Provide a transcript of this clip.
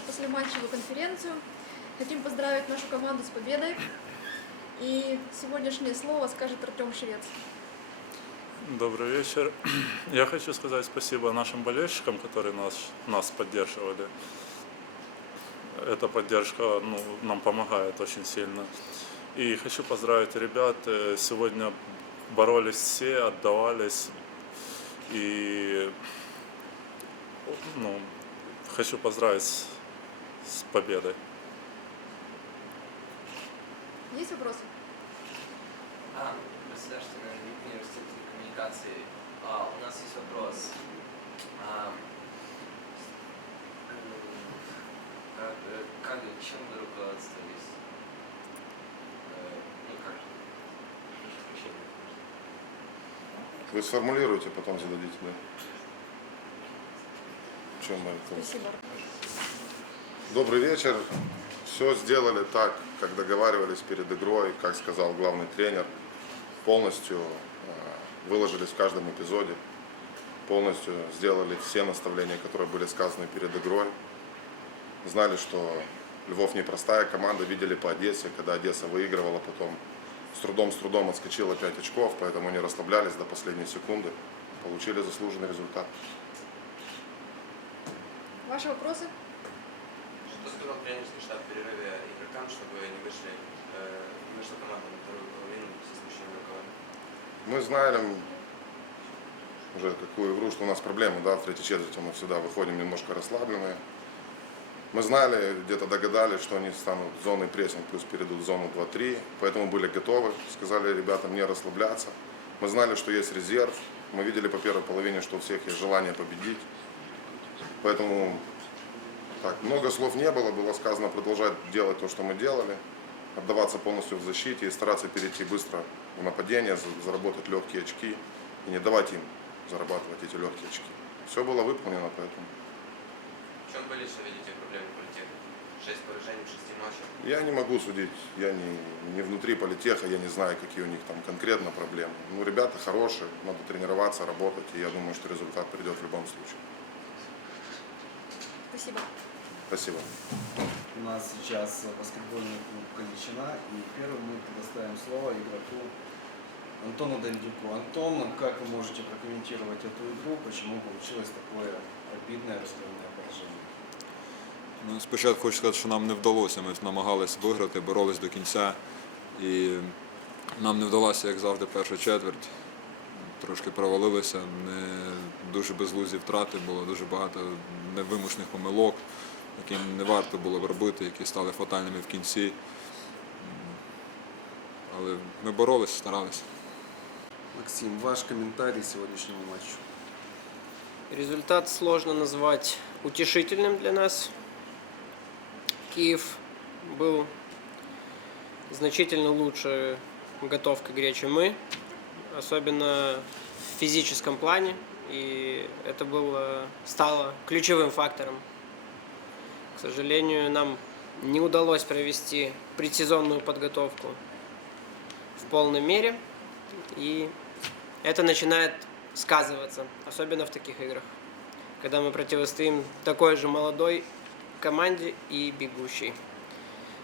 нашу послематчевую конференцию. Хотим поздравить нашу команду с победой. И сегодняшнее слово скажет Артем Швец. Добрый вечер. Я хочу сказать спасибо нашим болельщикам, которые нас, нас поддерживали. Эта поддержка ну, нам помогает очень сильно. И хочу поздравить ребят. Э, Сегодня боролись все, отдавались. И ну, хочу поздравить с, победой. Есть вопросы? А, Государственный университет телекоммуникаций. А, у нас есть вопрос. А, м, как, э, как, чем вы руководствовались? Э, Ну, как? Вы сформулируете, потом зададите, да? В чем мы это? Спасибо. Добрый вечер. Все сделали так, как договаривались перед игрой, как сказал главный тренер. Полностью э, выложились в каждом эпизоде. Полностью сделали все наставления, которые были сказаны перед игрой. Знали, что Львов непростая команда, видели по Одессе, когда Одесса выигрывала, потом с трудом, с трудом отскочила 5 очков, поэтому не расслаблялись до последней секунды. Получили заслуженный результат. Ваши вопросы? Сказал тренерский штаб в перерыве игрокам, чтобы они вышли, э, вышла команда на вторую половину со смещенным рукавами? Мы знаем уже какую игру, что у нас проблемы, да, в третьей четверти мы всегда выходим немножко расслабленные. Мы знали, где-то догадались, что они станут зоной прессинг, плюс перейдут в зону 2-3, поэтому были готовы, сказали ребятам не расслабляться. Мы знали, что есть резерв, мы видели по первой половине, что у всех есть желание победить. Поэтому так, много слов не было, было сказано продолжать делать то, что мы делали, отдаваться полностью в защите и стараться перейти быстро в нападение, за- заработать легкие очки и не давать им зарабатывать эти легкие очки. Все было выполнено, поэтому В чем были, что видите проблемы политеха? Шесть поражений в шести матчах. я не могу судить, я не, не внутри политеха, я не знаю, какие у них там конкретно проблемы. Ну, ребята хорошие, надо тренироваться, работать, и я думаю, что результат придет в любом случае. Спасибо. Спасибо. У нас сейчас баскетбольный клуб Галичина, и первым мы предоставим слово игроку Антону Дальдюку. Антон, как вы можете прокомментировать эту игру, почему получилось такое обидное разгромное поражение? Ну, спочатку хочу сказати, що нам не вдалося. Ми намагались виграти, боролись до кінця. І нам не вдалося, як завжди, перша четверть. Трошки провалилися, не дуже безлузі втрати, було дуже багато невимушених помилок, які не варто було б робити, які стали фатальними в кінці. М, Але ми боролись, старалися. Максим, ваш комментарий сегодняшнему матчу. Результат сложно назвать утешительным для нас. Киев был значительно лучше готов к игре, чем мы, особенно в физическом плане, и это было, стало ключевым фактором. к сожалению, нам не удалось провести предсезонную подготовку в полной мере, и это начинает сказываться, особенно в таких играх, когда мы противостоим такой же молодой команде и бегущей.